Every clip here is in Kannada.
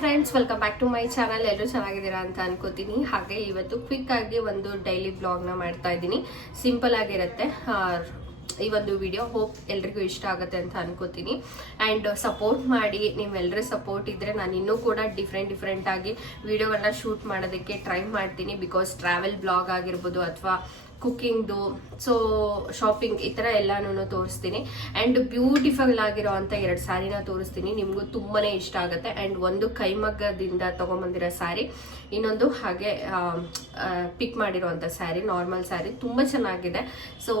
Friends, welcome back to my channel. ಎಲ್ಲರೂ ಚೆನ್ನಾಗಿದ್ದೀರಾ ಅಂತ ಅನ್ಕೋತೀನಿ. ಹಾಗೆ ಇವತ್ತು ಕ್ವಿಕ್ ಆಗಿ ಒಂದು ಡೈಲಿ ಬ್ಲಾಗ್ನ ಮಾಡ್ತಾ ಇದ್ದೀನಿ. ಸಿಂಪಲ್ ಆಗಿರುತ್ತೆ ಈ ಒಂದು ವಿಡಿಯೋ. ಹೋಪ್ ಎಲ್ರಿಗೂ ಇಷ್ಟ ಆಗುತ್ತೆ ಅಂತ ಅನ್ಕೋತೀನಿ. ಆ್ಯಂಡ್ ಸಪೋರ್ಟ್ ಮಾಡಿ, ನೀವೆಲ್ಲರ ಸಪೋರ್ಟ್ ಇದ್ದರೆ ನಾನು ಇನ್ನೂ ಕೂಡ ಡಿಫ್ರೆಂಟ್ ಆಗಿ ವಿಡಿಯೋಗಳನ್ನ ಶೂಟ್ ಮಾಡೋದಕ್ಕೆ ಟ್ರೈ ಮಾಡ್ತೀನಿ. ಬಿಕಾಸ್ ಟ್ರಾವೆಲ್ ಬ್ಲಾಗ್ ಆಗಿರ್ಬೋದು ಅಥವಾ ಕುಕ್ಕಿಂಗ್ದು, ಸೊ ಶಾಪಿಂಗ್, ಈ ಥರ ಎಲ್ಲಾನು ತೋರಿಸ್ತೀನಿ. ಆ್ಯಂಡ್ ಬ್ಯೂಟಿಫುಲ್ ಆಗಿರೋ ಅಂಥ 2 ಸ್ಯಾರಿನ ತೋರಿಸ್ತೀನಿ. ನಿಮಗೂ ತುಂಬಾ ಇಷ್ಟ ಆಗುತ್ತೆ. ಆ್ಯಂಡ್ ಒಂದು ಕೈಮಗ್ಗದಿಂದ ತೊಗೊಂಬಂದಿರೋ ಸ್ಯಾರಿ, ಇನ್ನೊಂದು ಹಾಗೆ ಪಿಕ್ ಮಾಡಿರೋವಂಥ ಸ್ಯಾರಿ, ನಾರ್ಮಲ್ ಸ್ಯಾರಿ, ತುಂಬ ಚೆನ್ನಾಗಿದೆ. ಸೊ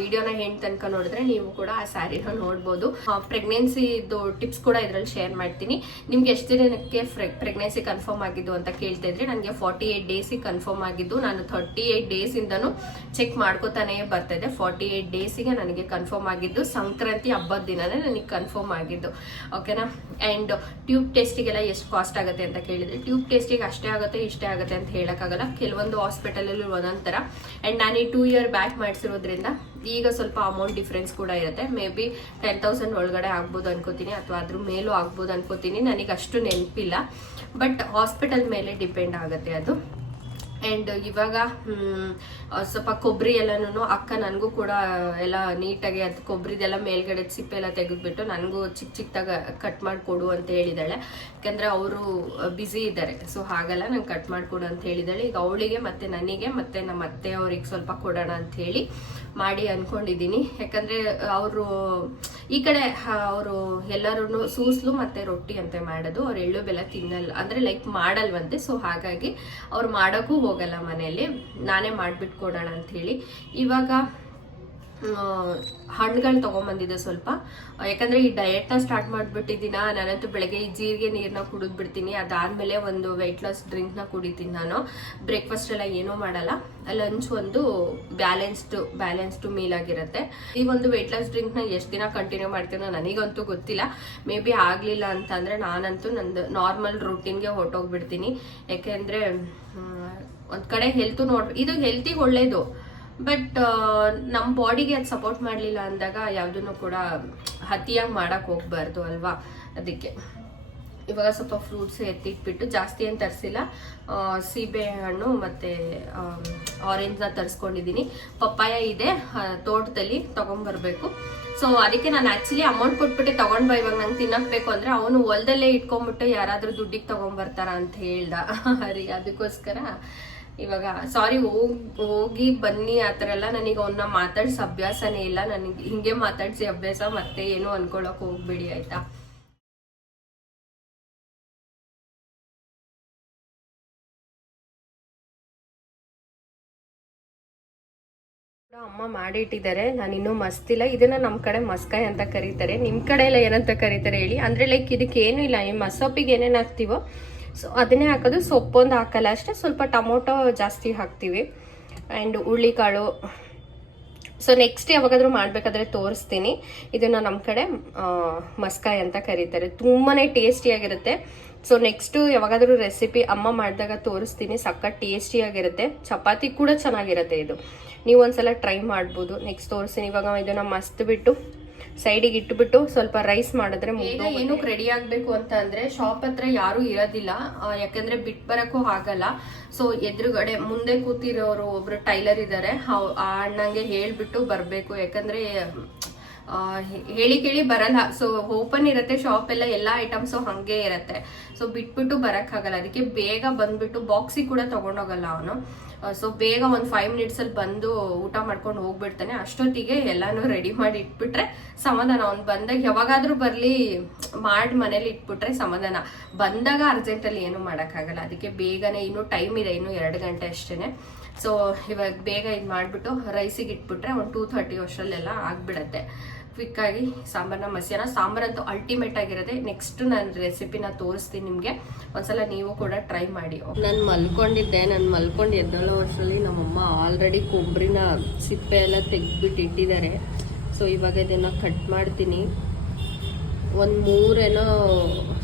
ವಿಡಿಯೋನ ಹೆಣ್ಣು ತನಕ ನೋಡಿದ್ರೆ ನೀವು ಕೂಡ ಆ ಸ್ಯಾರಿನ ನೋಡ್ಬೋದು. ಪ್ರೆಗ್ನೆನ್ಸಿದು ಟಿಪ್ಸ್ ಕೂಡ ಇದರಲ್ಲಿ ಶೇರ್ ಮಾಡ್ತೀನಿ. ನಿಮ್ಗೆ ಎಷ್ಟು ದಿನಕ್ಕೆ ಪ್ರೆಗ್ನೆನ್ಸಿ ಕನ್ಫರ್ಮ್ ಆಗಿದ್ದು ಅಂತ ಕೇಳ್ತಾ ಇದ್ರೆ, ನನಗೆ 48 ಡೇಸಿಗೆ ಕನ್ಫರ್ಮ್ ಆಗಿದ್ದು. ನಾನು 38 ಡೇಸಿಂದನೂ ಚೆಕ್ ಮಾಡ್ಕೋತಾನೆ ಬರ್ತಾ ಇದೆ. 48 ಡೇಸಿಗೆ ನನಗೆ ಕನ್ಫರ್ಮ್ ಆಗಿದ್ದು. ಸಂಕ್ರಾಂತಿ ಹಬ್ಬದ ದಿನನೇ ನನಗೆ ಕನ್ಫರ್ಮ್ ಆಗಿದ್ದು. ಓಕೆನಾ? ಆ್ಯಂಡ್ ಟ್ಯೂಬ್ ಟೆಸ್ಟಿಗೆಲ್ಲ ಎಷ್ಟು ಕಾಸ್ಟ್ ಆಗುತ್ತೆ ಅಂತ ಕೇಳಿದ್ರೆ, ಟ್ಯೂಬ್ ಟೆಸ್ಟಿಗೆ ಅಷ್ಟೇ ಆಗುತ್ತೆ ಇಷ್ಟೇ ಆಗುತ್ತೆ ಅಂತ ಹೇಳೋಕ್ಕಾಗಲ್ಲ. ಕೆಲವೊಂದು ಹಾಸ್ಪಿಟಲಲ್ಲಿ ಒಂದೊಂಥರ. ಆ್ಯಂಡ್ ನಾನು ಈ 2 ಇಯರ್ ಬ್ಯಾಕ್ ಮಾಡಿಸಿರೋದ್ರಿಂದ ಈಗ ಸ್ವಲ್ಪ ಅಮೌಂಟ್ ಡಿಫ್ರೆನ್ಸ್ ಕೂಡ ಇರುತ್ತೆ. ಮೇ ಬಿ 10,000 ಒಳಗಡೆ ಆಗ್ಬೋದು ಅನ್ಕೋತೀನಿ, ಅಥವಾ ಅದ್ರ ಮೇಲೂ ಆಗ್ಬೋದು ಅನ್ಕೋತೀನಿ. ನನಗೆ ಅಷ್ಟು ನೆನಪಿಲ್ಲ. ಬಟ್ ಹಾಸ್ಪಿಟಲ್ ಮೇಲೆ ಡಿಪೆಂಡ್ ಆಗುತ್ತೆ ಅದು. ಆ್ಯಂಡ್ ಇವಾಗ ಸ್ವಲ್ಪ ಕೊಬ್ಬರಿ ಎಲ್ಲನೂ ಅಕ್ಕ ನನಗೂ ಕೂಡ ಎಲ್ಲ ನೀಟಾಗಿ ಅದು ಕೊಬ್ಬರಿದೆಲ್ಲ ಮೇಲ್ಗಡೆ ಸಿಪ್ಪೆ ಎಲ್ಲ ತೆಗೆದ್ಬಿಟ್ಟು ನನಗೂ ಚಿಕ್ಕದಾಗಿ ಕಟ್ ಮಾಡಿಕೊಡು ಅಂತ ಹೇಳಿದಾಳೆ. ಯಾಕಂದರೆ ಅವರು ಬ್ಯುಸಿ ಇದ್ದಾರೆ. ಸೊ ಹಾಗಲ್ಲ, ನಂಗೆ ಕಟ್ ಮಾಡಿಕೊಡು ಅಂತ ಹೇಳಿದಾಳೆ. ಈಗ ಅವಳಿಗೆ ಮತ್ತು ನನಗೆ ಮತ್ತು ನಮ್ಮ ಅತ್ತೆ ಅವ್ರಿಗೆ ಸ್ವಲ್ಪ ಕೊಡೋಣ ಅಂತ ಹೇಳಿ ಮಾಡಿ ಅಂದ್ಕೊಂಡಿದ್ದೀನಿ. ಯಾಕಂದರೆ ಅವರು ಈ ಕಡೆ ಅವರು ಎಲ್ಲರೂ ಸೂಸ್ಲು ಮತ್ತು ರೊಟ್ಟಿ ಅಂತ ಮಾಡೋದು. ಅವ್ರು ಎಳ್ಳು ಬೆಲ್ಲ ತಿನ್ನಲ್ಲ, ಅಂದರೆ ಲೈಕ್ ಮಾಡಲ್ವಂತೆ. ಸೊ ಹಾಗಾಗಿ ಅವ್ರು ಮಾಡೋಕ್ಕೂ ಹೋಗಲ್ಲ ಮನೆಯಲ್ಲಿ, ನಾನೇ ಮಾಡಿಬಿಟ್ಟು ಕೊಡೋಣ ಅಂಥೇಳಿ. ಇವಾಗ ಹಣ್ಣುಗಳು ತೊಗೊಂಬಂದಿದ್ದೆ ಸ್ವಲ್ಪ. ಯಾಕಂದರೆ ಈ ಡಯಟ್ನ ಸ್ಟಾರ್ಟ್ ಮಾಡಿಬಿಟ್ಟಿದ್ದೀನ. ನಾನಂತೂ ಬೆಳಗ್ಗೆ ಈ ಜೀರಿಗೆ ನೀರನ್ನ ಕುಡಿದ್ಬಿಡ್ತೀನಿ. ಅದಾದಮೇಲೆ ಒಂದು ವೆಯ್ಟ್ ಲಾಸ್ ಡ್ರಿಂಕ್ನ ಕುಡಿತೀನಿ ನಾನು. ಬ್ರೇಕ್ಫಾಸ್ಟ್ ಎಲ್ಲ ಏನೂ ಮಾಡಲ್ಲ. ಲಂಚ್ ಒಂದು ಬ್ಯಾಲೆನ್ಸ್ಡ್ ಮೀಲ್ ಆಗಿರುತ್ತೆ. ಈ ಒಂದು ವೆಯ್ಟ್ ಲಾಸ್ ಡ್ರಿಂಕ್ನ ಎಷ್ಟು ದಿನ ಕಂಟಿನ್ಯೂ ಮಾಡ್ತೀನೋ ನನಗಂತೂ ಗೊತ್ತಿಲ್ಲ. ಮೇ ಬಿ ಆಗಲಿಲ್ಲ ಅಂತಂದರೆ ನಾನಂತೂ ನಂದು ನಾರ್ಮಲ್ ರೂಟೀನ್ಗೆ ಹೊರಟೋಗ್ಬಿಡ್ತೀನಿ. ಯಾಕೆಂದರೆ ಒಂದು ಕಡೆ ಹೆಲ್ತು ಇದು ಹೆಲ್ತಿಗೆ ಒಳ್ಳೇದು. ಬಟ್ ನಮ್ಮ ಬಾಡಿಗೆ ಅದು ಸಪೋರ್ಟ್ ಮಾಡಲಿಲ್ಲ ಅಂದಾಗ ಯಾವುದನ್ನು ಕೂಡ ಅತಿಯಾಗಿ ಮಾಡೋಕ್ಕೆ ಹೋಗ್ಬಾರ್ದು ಅಲ್ವಾ? ಅದಕ್ಕೆ ಇವಾಗ ಸ್ವಲ್ಪ ಫ್ರೂಟ್ಸ್ ಎತ್ತಿಟ್ಬಿಟ್ಟು, ಜಾಸ್ತಿ ಏನು ತರಿಸಿಲ್ಲ. ಸೀಬೆ ಹಣ್ಣು ಮತ್ತು ಆರೆಂಜ್ನ ತರಿಸ್ಕೊಂಡಿದ್ದೀನಿ. ಪಪ್ಪಾಯ ಇದೆ ತೋಟದಲ್ಲಿ, ತೊಗೊಂಬರ್ಬೇಕು. ಸೊ ಅದಕ್ಕೆ ನಾನು ಆ್ಯಕ್ಚುಲಿ ಅಮೌಂಟ್ ಕೊಟ್ಬಿಟ್ಟೆ ತೊಗೊಂಡು ಬಾ, ಇವಾಗ ನಂಗೆ ತಿನ್ನಬೇಕು ಅಂದರೆ ಅವನು ಹೊಲದಲ್ಲೇ ಇಟ್ಕೊಂಡ್ಬಿಟ್ಟು ಯಾರಾದರೂ ದುಡ್ಡಿಗೆ ತೊಗೊಂಬರ್ತಾರ ಅಂತ ಹೇಳ್ದ. ಅದಕ್ಕೋಸ್ಕರ ಇವಾಗ ಸಾರಿ, ಹೋಗಿ ಬನ್ನಿ ಆ ಥರ ಎಲ್ಲ ನನಗೆ ಅವನ್ನ ಮಾತಾಡ್ಸೋ ಅಭ್ಯಾಸನೇ ಇಲ್ಲ. ನನಗೆ ಹಿಂಗೆ ಮಾತಾಡ್ಸಿ ಅಭ್ಯಾಸ, ಮತ್ತೆ ಏನೂ ಅನ್ಕೊಳಕ್ ಹೋಗ್ಬೇಡಿ ಆಯ್ತಾ? ಅಮ್ಮ ಮಾಡಿಟ್ಟಿದ್ದಾರೆ. ನಾನಿನ್ನೂ ಮಸ್ತಿಲ್ಲ. ಇದನ್ನ ನಮ್ಮ ಕಡೆ ಮಸ್ಕಾಯಿ ಅಂತ ಕರೀತಾರೆ. ನಿಮ್ಮ ಕಡೆ ಎಲ್ಲ ಏನಂತ ಕರೀತಾರೆ ಹೇಳಿ. ಅಂದರೆ ಲೈಕ್ ಇದಕ್ಕೆ ಏನೂ ಇಲ್ಲ, ಈ ಮಸೊಪ್ಪಿಗೆ ಏನೇನು ಹಾಕ್ತೀವೋ ಸೊ ಅದನ್ನೇ ಹಾಕೋದು. ಸೊಪ್ಪೊಂದು ಹಾಕಲ್ಲ ಅಷ್ಟೇ, ಸ್ವಲ್ಪ ಟೊಮೊಟೊ ಜಾಸ್ತಿ ಹಾಕ್ತೀವಿ. ಆ್ಯಂಡ್ ಹುಳ್ಳಿಕಾಳು. ಸೊ ನೆಕ್ಸ್ಟ್ ಯಾವಾಗಾದರೂ ಮಾಡಬೇಕಾದ್ರೆ ತೋರಿಸ್ತೀನಿ. ಇದನ್ನು ನಮ್ಮ ಕಡೆ ಮಸ್ಕಾಯಿ ಅಂತ ಕರೀತಾರೆ. ತುಂಬಾ ಟೇಸ್ಟಿಯಾಗಿರುತ್ತೆ. ಸೊ ನೆಕ್ಸ್ಟು ಯಾವಾಗಾದರೂ ರೆಸಿಪಿ ಅಮ್ಮ ಮಾಡಿದಾಗ ತೋರಿಸ್ತೀನಿ. ಸಖತ್ ಟೇಸ್ಟಿಯಾಗಿರುತ್ತೆ. ಚಪಾತಿ ಕೂಡ ಚೆನ್ನಾಗಿರುತ್ತೆ. ಇದು ನೀವು ಒಂದ್ಸಲ ಟ್ರೈ ಮಾಡ್ಬೋದು. ನೆಕ್ಸ್ಟ್ ತೋರಿಸ್ತೀನಿ. ಇವಾಗ ಇದನ್ನು ಮಸ್ತ್ ಬಿಟ್ಟು ಸೈಡಿಗೆ ಇಟ್ಬಿಟ್ಟು ಸ್ವಲ್ಪ ರೈಸ್ ಮಾಡಿದ್ರೆ ಏನಕ್ಕೆ ರೆಡಿ ಆಗಬೇಕು ಅಂತ ಅಂದರೆ, ಶಾಪ್ ಹತ್ರ ಯಾರೂ ಇರೋದಿಲ್ಲ. ಯಾಕಂದರೆ ಬಿಟ್ಟು ಬರೋಕ್ಕೂ ಆಗಲ್ಲ. ಸೊ ಎದುರುಗಡೆ ಮುಂದೆ ಕೂತಿರೋರು ಒಬ್ರು ಟೈಲರ್ ಇದ್ದಾರೆ. ಆ ಅಣ್ಣಂಗೆ ಹೇಳ್ಬಿಟ್ಟು ಬರಬೇಕು. ಯಾಕಂದರೆ ಹೇಳಿ ಕೇಳಿ ಬರಲ್ಲ. ಸೊ ಓಪನ್ ಇರುತ್ತೆ ಶಾಪ್ ಎಲ್ಲ ಐಟಮ್ಸು ಹಾಗೆ ಇರುತ್ತೆ. ಸೊ ಬಿಟ್ಬಿಟ್ಟು ಬರೋಕ್ಕಾಗಲ್ಲ. ಅದಕ್ಕೆ ಬೇಗ ಬಂದ್ಬಿಟ್ಟು ಬಾಕ್ಸಿಗೆ ಕೂಡ ತೊಗೊಂಡೋಗಲ್ಲ ಅವನು. ಸೊ ಬೇಗ ಒಂದು 5 ಮಿನಿಟ್ಸಲ್ಲಿ ಬಂದು ಊಟ ಮಾಡ್ಕೊಂಡು ಹೋಗ್ಬಿಡ್ತಾನೆ. ಅಷ್ಟೊತ್ತಿಗೆ ಎಲ್ಲಾನು ರೆಡಿ ಮಾಡಿ ಇಟ್ಬಿಟ್ರೆ ಸಮಾಧಾನ. ಅವ್ನು ಬಂದಾಗ ಯಾವಾಗಾದ್ರೂ ಬರಲಿ ಮಾಡಿ ಮನೇಲಿ ಇಟ್ಬಿಟ್ರೆ ಸಮಾಧಾನ. ಬಂದಾಗ ಅರ್ಜೆಂಟಲ್ಲಿ ಏನೂ ಮಾಡೋಕ್ಕಾಗಲ್ಲ. ಅದಕ್ಕೆ ಬೇಗನೆ, ಇನ್ನೂ ಟೈಮ್ ಇದೆ, ಇನ್ನೂ 2 ಗಂಟೆ ಅಷ್ಟೇ. ಸೊ ಇವಾಗ ಬೇಗ ಇದು ಮಾಡಿಬಿಟ್ಟು ರೈಸಿಗೆ ಇಟ್ಬಿಟ್ರೆ ಒಂದು 2:30 ಅಷ್ಟರಲ್ಲೆಲ್ಲ ಆಗಿಬಿಡತ್ತೆ. ಕ್ವಿಕ್ಕಾಗಿ ಸಾಂಬಾರನ್ನ ಮಸಿಯಾನ. ಸಾಂಬಾರಂತೂ ಅಲ್ಟಿಮೇಟ್ ಆಗಿರುತ್ತೆ. ನೆಕ್ಸ್ಟ್ ನಾನು ರೆಸಿಪಿನ ತೋರಿಸ್ತೀನಿ ನಿಮಗೆ. ಒಂದ್ಸಲ ನೀವು ಕೂಡ ಟ್ರೈ ಮಾಡಿ. ನಾನು ಮಲ್ಕೊಂಡಿದ್ದೆ. ಎದ್ದೇಳೋ ವರ್ಷದಲ್ಲಿ ನಮ್ಮಮ್ಮ ಆಲ್ರೆಡಿ ಕೊಬ್ಬರಿನ ಸಿಪ್ಪೆ ಎಲ್ಲ ತೆಗೆದ್ಬಿಟ್ಟು ಇಟ್ಟಿದ್ದಾರೆ. ಸೊ ಇವಾಗ ಇದನ್ನು ಕಟ್ ಮಾಡ್ತೀನಿ. ಒಂದು 3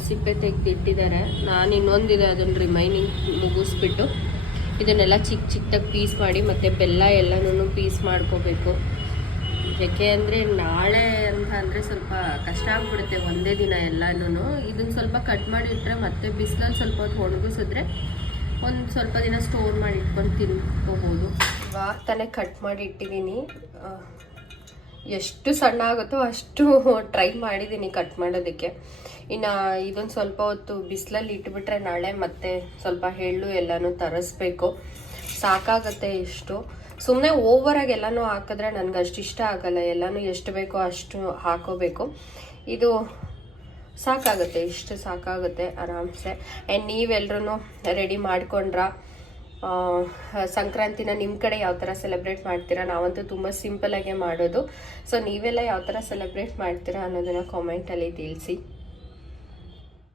ಸಿಪ್ಪೆ ತೆಗೆದಿಟ್ಟಿದ್ದಾರೆ. ನಾನು ಇನ್ನೊಂದಿದೆ, ಅದನ್ನು ರಿಮೈನಿಂಗ್ ಮುಗಿಸ್ಬಿಟ್ಟು ಇದನ್ನೆಲ್ಲ ಚಿಕ್ಕದಾಗಿ ಪೀಸ್ ಮಾಡಿ, ಮತ್ತು ಬೆಲ್ಲ ಎಲ್ಲನೂ ಪೀಸ್ ಮಾಡ್ಕೋಬೇಕು. ಯಾಕೆ ಅಂದರೆ ನಾಳೆ ಅಂತ ಅಂದರೆ ಸ್ವಲ್ಪ ಕಷ್ಟ ಆಗ್ಬಿಡುತ್ತೆ ಒಂದೇ ದಿನ ಎಲ್ಲನೂ. ಇದನ್ನು ಸ್ವಲ್ಪ ಕಟ್ ಮಾಡಿ ಇಟ್ಟರೆ ಮತ್ತೆ ಬಿಸಿಲಲ್ಲಿ ಸ್ವಲ್ಪ ಹೊತ್ತು ಒಣಗಿಸಿದ್ರೆ ಒಂದು ಸ್ವಲ್ಪ ದಿನ ಸ್ಟೋರ್ ಮಾಡಿ ಇಟ್ಕೊಂಡು ತಿನ್ಕೋಬೋದು. ಇವಾಗ ತಾನೇ ಕಟ್ ಮಾಡಿ ಇಟ್ಟಿದ್ದೀನಿ. ಎಷ್ಟು ಸಣ್ಣ ಆಗುತ್ತೋ ಅಷ್ಟು ಟ್ರೈ ಮಾಡಿದ್ದೀನಿ ಕಟ್ ಮಾಡೋದಕ್ಕೆ. ಇನ್ನು ಇದೊಂದು ಸ್ವಲ್ಪ ಹೊತ್ತು ಬಿಸಿಲಲ್ಲಿ ಇಟ್ಬಿಟ್ರೆ ನಾಳೆ ಮತ್ತೆ ಸ್ವಲ್ಪ ಎಳ್ಳು ಎಲ್ಲನೂ ತರಿಸ್ಬೇಕು. ಸಾಕಾಗತ್ತೆ ಇಷ್ಟು. ಸುಮ್ಮನೆ ಓವರಾಗಿ ಎಲ್ಲನೂ ಹಾಕಿದ್ರೆ ನನಗೆ ಅಷ್ಟು ಇಷ್ಟ ಆಗಲ್ಲ. ಎಲ್ಲನೂ ಎಷ್ಟು ಬೇಕೋ ಅಷ್ಟು ಹಾಕೋಬೇಕು. ಇದು ಸಾಕಾಗುತ್ತೆ, ಇಷ್ಟು ಸಾಕಾಗುತ್ತೆ ಆರಾಮ್ಸೆ. ಆ್ಯಂಡ್ ನೀವೆಲ್ಲರೂ ರೆಡಿ ಮಾಡ್ಕೊಂಡ್ರ ಸಂಕ್ರಾಂತಿನ ನಿಮ್ಮ ಕಡೆ ಯಾವ ಥರ ಸೆಲೆಬ್ರೇಟ್ ಮಾಡ್ತೀರಾ? ನಾವಂತೂ ತುಂಬ ಸಿಂಪಲಾಗೆ ಮಾಡೋದು. ಸೊ ನೀವೆಲ್ಲ ಯಾವ ಥರ ಸೆಲೆಬ್ರೇಟ್ ಮಾಡ್ತೀರಾ ಅನ್ನೋದನ್ನು ಕಾಮೆಂಟಲ್ಲಿ ತಿಳಿಸಿ.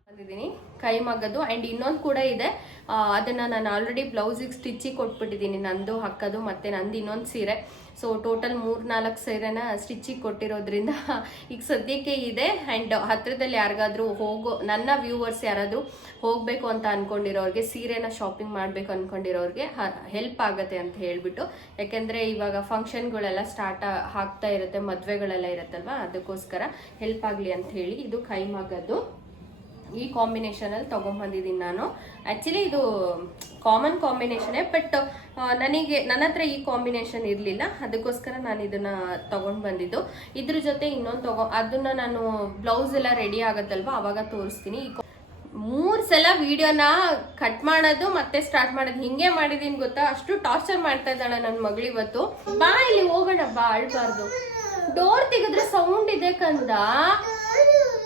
ಬಂದಿದ್ದೀನಿ ಕೈಮಗ್ಗದು. ಆ್ಯಂಡ್ ಇನ್ನೊಂದು ಕೂಡ ಇದೆ, ಅದನ್ನು ನಾನು ಆಲ್ರೆಡಿ ಬ್ಲೌಸಿಗೆ ಸ್ಟಿಚಿಗೆ ಕೊಟ್ಬಿಟ್ಟಿದ್ದೀನಿ. ನಂದು ಹಾಕೋದು ಮತ್ತು ನಂದು ಇನ್ನೊಂದು ಸೀರೆ. ಸೊ ಟೋಟಲ್ 3-4 ಸೀರೆನ ಸ್ಟಿಚಿಗೆ ಕೊಟ್ಟಿರೋದ್ರಿಂದ ಈಗ ಸದ್ಯಕ್ಕೆ ಇದೆ. ಆ್ಯಂಡ್ ಹತ್ತಿರದಲ್ಲಿ ಯಾರಿಗಾದ್ರೂ ನನ್ನ ವ್ಯೂವರ್ಸ್ ಯಾರಾದರೂ ಹೋಗಬೇಕು ಅಂತ ಅಂದ್ಕೊಂಡಿರೋರಿಗೆ, ಸೀರೆನ ಶಾಪಿಂಗ್ ಮಾಡಬೇಕು ಅಂದ್ಕೊಂಡಿರೋರಿಗೆ ಹೆಲ್ಪ್ ಆಗುತ್ತೆ ಅಂತ ಹೇಳಿಬಿಟ್ಟು. ಯಾಕೆಂದರೆ ಇವಾಗ ಫಂಕ್ಷನ್ಗಳೆಲ್ಲ ಸ್ಟಾರ್ಟ್ ಆಗ್ತಾ ಇರುತ್ತೆ, ಮದುವೆಗಳೆಲ್ಲ ಇರುತ್ತಲ್ವ, ಅದಕ್ಕೋಸ್ಕರ ಹೆಲ್ಪ್ ಆಗಲಿ ಅಂತ ಹೇಳಿ ಇದು ಕೈಮಗ್ಗದ್ದು ಈ ಕಾಂಬಿನೇಷನಲ್ಲಿ ತೊಗೊಂಬಂದಿದ್ದೀನಿ ನಾನು. ಆ್ಯಕ್ಚುಲಿ ಇದು ಕಾಮನ್ ಕಾಂಬಿನೇಷನೇ, ಬಟ್ ನನ್ನ ಹತ್ರ ಈ ಕಾಂಬಿನೇಷನ್ ಇರಲಿಲ್ಲ, ಅದಕ್ಕೋಸ್ಕರ ನಾನು ಇದನ್ನು ತೊಗೊಂಡು ಬಂದಿದ್ದು. ಇದ್ರ ಜೊತೆ ಇನ್ನೊಂದು ಅದನ್ನು ನಾನು ಬ್ಲೌಸ್ ಎಲ್ಲ ರೆಡಿ ಆಗುತ್ತಲ್ವ ಅವಾಗ ತೋರಿಸ್ತೀನಿ. 3 ಸಲ ವಿಡಿಯೋನ ಕಟ್ ಮಾಡೋದು ಮತ್ತೆ ಸ್ಟಾರ್ಟ್ ಮಾಡೋದು ಹಿಂಗೆ ಮಾಡಿದೀನಿ ಗೊತ್ತಾ. ಅಷ್ಟು ಟಾರ್ಚರ್ ಮಾಡ್ತಾ ಇದ್ದಾಳೆ ನನ್ನ ಮಗಳು ಇವತ್ತು. ಬಾ ಇಲ್ಲಿ ಹೋಗೋಣ, ಬಾ, ಅಳ್ಬಾರ್ದು. ಡೋರ್ ತೆಗೆದ್ರೆ ಸೌಂಡ್ ಇದೆ ಕಂದ.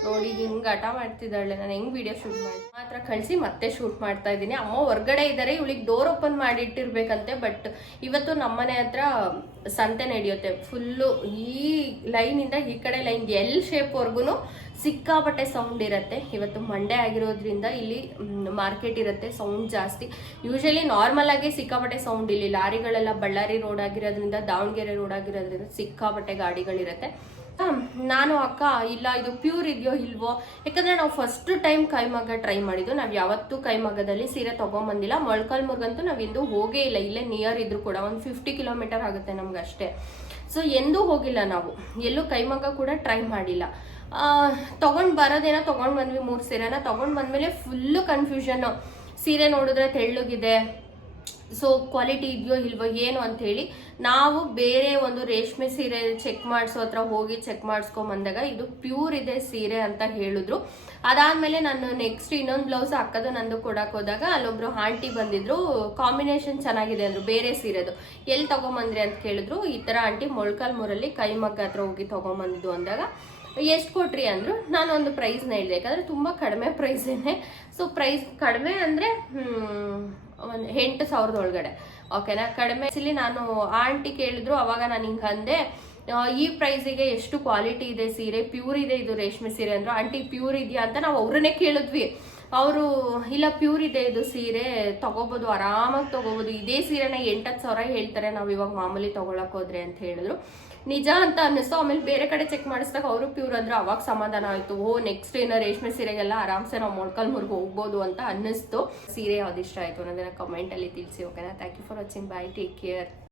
ನೋಡಿ ಹಿಂಗೆ ಆಟ ಮಾಡ್ತಿದ್ದಾಳೆ. ನಾನು ಹೆಂಗ್ ವಿಡಿಯೋ ಶೂಟ್ ಮಾಡಿ ಮಾತ್ರ ಕಳಿಸಿ ಮತ್ತೆ ಶೂಟ್ ಮಾಡ್ತಾ ಇದ್ದೀನಿ. ಅಮ್ಮ ಹೊರ್ಗಡೆ ಇದ್ದಾರೆ, ಇವಳಿಗೆ ಡೋರ್ ಓಪನ್ ಮಾಡಿ ಇಟ್ಟಿರ್ಬೇಕಂತೆ. ಬಟ್ ಇವತ್ತು ನಮ್ಮನೆ ಹತ್ರ ಸಂತೆ ನಡೆಯುತ್ತೆ. ಫುಲ್ಲು ಈ ಲೈನಿಂದ ಈ ಕಡೆ ಲೈನ್ ಎಲ್ ಶೇಪ್ವರೆಗೂ ಸಿಕ್ಕಾಪಟ್ಟೆ ಸೌಂಡ್ ಇರುತ್ತೆ. ಇವತ್ತು ಮಂಡೇ ಆಗಿರೋದ್ರಿಂದ ಇಲ್ಲಿ ಮಾರ್ಕೆಟ್ ಇರುತ್ತೆ, ಸೌಂಡ್ ಜಾಸ್ತಿ. ಯೂಶಲಿ ನಾರ್ಮಲ್ ಆಗಿ ಸಿಕ್ಕಾಪಟ್ಟೆ ಸೌಂಡ್. ಇಲ್ಲಿ ಲಾರಿಗಳೆಲ್ಲ ಬಳ್ಳಾರಿ ರೋಡ್ ಆಗಿರೋದ್ರಿಂದ, ದಾವಣಗೆರೆ ರೋಡ್ ಆಗಿರೋದ್ರಿಂದ ಸಿಕ್ಕಾಪಟ್ಟೆ ಗಾಡಿಗಳಿರುತ್ತೆ. ನಾನು ಅಕ್ಕ ಇಲ್ಲ ಇದು ಪ್ಯೂರ್ ಇದೆಯೋ ಇಲ್ವೋ, ಯಾಕಂದ್ರೆ ನಾವು ಫಸ್ಟ್ ಟೈಮ್ ಕೈಮಗ್ಗ ಟ್ರೈ ಮಾಡಿದ್ದು. ನಾವು ಯಾವತ್ತೂ ಕೈಮಗ್ಗದಲ್ಲಿ ಸೀರೆ ತೊಗೊಂಬಂದಿಲ್ಲ. ಮೊಳಕಾಲ್ಮೂರ್ಗಂತೂ ನಾವು ಎಂದೂ ಹೋಗೇ ಇಲ್ಲ. ಇಲ್ಲೇ ನಿಯರ್ ಇದ್ರು ಕೂಡ ಒಂದು 50 ಕಿಲೋಮೀಟರ್ ಆಗುತ್ತೆ ನಮ್ಗೆ ಅಷ್ಟೇ. ಸೊ ಎಂದೂ ಹೋಗಿಲ್ಲ ನಾವು, ಎಲ್ಲೂ ಕೈಮಗ್ಗ ಕೂಡ ಟ್ರೈ ಮಾಡಿಲ್ಲ. ತೊಗೊಂಡು ಬರೋದೇನೋ ತೊಗೊಂಡು ಬಂದ್ವಿ. 3 ಸೀರೆನ ತೊಗೊಂಡು ಬಂದ್ಮೇಲೆ ಫುಲ್ಲು ಕನ್ಫ್ಯೂಷನ್. ಸೀರೆ ನೋಡಿದ್ರೆ ತೆಳ್ಳಗಿದೆ, ಸೊ ಕ್ವಾಲಿಟಿ ಇದೆಯೋ ಇಲ್ವೋ ಏನು ಅಂಥೇಳಿ ನಾವು ಬೇರೆ ಒಂದು ರೇಷ್ಮೆ ಸೀರೆ ಚೆಕ್ ಮಾಡಿಸೋ ಹತ್ರ ಹೋಗಿ ಚೆಕ್ ಮಾಡಿಸ್ಕೊಂಬಂದಾಗ ಇದು ಪ್ಯೂರ್ ಇದೆ ಸೀರೆ ಅಂತ ಹೇಳಿದ್ರು. ಅದಾದಮೇಲೆ ನಾನು ನೆಕ್ಸ್ಟ್ ಇನ್ನೊಂದು ಬ್ಲೌಸ್ ಹಾಕೋದು ನಂದು ಕೊಡಕ್ಕೆ ಹೋದಾಗ ಅಲ್ಲೊಬ್ರು ಆಂಟಿ ಬಂದಿದ್ರು. ಕಾಂಬಿನೇಷನ್ ಚೆನ್ನಾಗಿದೆ ಅಂದರು ಬೇರೆ ಸೀರೆದು. ಎಲ್ಲಿ ತೊಗೊಂಬಂದ್ರಿ ಅಂತ ಕೇಳಿದ್ರು. ಈ ಥರ ಆಂಟಿ ಮೊಳಕಾಲ್ಮೂರಲ್ಲಿ ಕೈಮಗ್ಗ ಹತ್ರ ಹೋಗಿ ತೊಗೊಂಬಂದಿದ್ದು ಅಂದಾಗ ಎಷ್ಟು ಕೊಟ್ರಿ ಅಂದರು. ನಾನು ಒಂದು ಪ್ರೈಸ್ನ ಹೇಳಿದೆ, ಯಾಕಂದರೆ ತುಂಬ ಕಡಿಮೆ ಪ್ರೈಸೇನೆ. ಸೊ ಪ್ರೈಸ್ ಕಡಿಮೆ ಅಂದರೆ ಒಂದು 8,000 ಒಳಗಡೆ, ಓಕೆನಾ, ಕಡಿಮೆ. ಆ್ಯಕ್ಚುಲಿ ನಾನು ಆಂಟಿ ಕೇಳಿದ್ರು, ಅವಾಗ ನಾನು ಹಿಂಗೆ ಅಂದೆ, ಈ ಪ್ರೈಸಿಗೆ ಎಷ್ಟು ಕ್ವಾಲಿಟಿ ಇದೆ ಸೀರೆ, ಪ್ಯೂರ್ ಇದೆ ಇದು ರೇಷ್ಮೆ ಸೀರೆ ಅಂದರು. ಆಂಟಿ ಪ್ಯೂರ್ ಇದೆಯಾ ಅಂತ ನಾವು ಅವ್ರನ್ನೇ ಕೇಳಿದ್ವಿ. ಅವರು ಇಲ್ಲ ಪ್ಯೂರ್ ಇದೆ ಇದು ಸೀರೆ, ತೊಗೋಬೋದು, ಆರಾಮಾಗಿ ತೊಗೋಬೋದು. ಇದೇ ಸೀರೆನ 8-10 ಹೇಳ್ತಾರೆ ನಾವು ಇವಾಗ ಮಾಮೂಲಿ ತೊಗೊಳಕ್ಕೆ ಹೋದ್ರೆ ಅಂತ ಹೇಳಿದ್ರು. ನಿಜ ಅಂತ ಅನ್ನಿಸ್ತು. ಆಮೇಲೆ ಬೇರೆ ಕಡೆ ಚೆಕ್ ಮಾಡಿಸಿದಾಗ ಅವರು ಪ್ಯೂರ್ ಅಂದ್ರು. ಅವಾಗ ಸಮಾಧಾನ ಆಯಿತು. ನೆಕ್ಸ್ಟ್ ಏನೋ ರೇಷ್ಮೆ ಸೀರೆಗೆಲ್ಲ ಆರಾಮ್ಸೆ ನಾವು ಮೊಳಕಾಲ್ಮೂರ್ಗೆ ಹೋಗ್ಬೋದು ಅಂತ ಅನ್ನಿಸ್ತು. ಸೀರೆ ಯಾವ್ದು ಇಷ್ಟ ಆಯಿತು ಅನ್ನೋದನ್ನ ಕಮೆಂಟಲ್ಲಿ ತಿಳಿಸಿ, ಓಕೆನಾ. Thank you for watching. Bye, take care.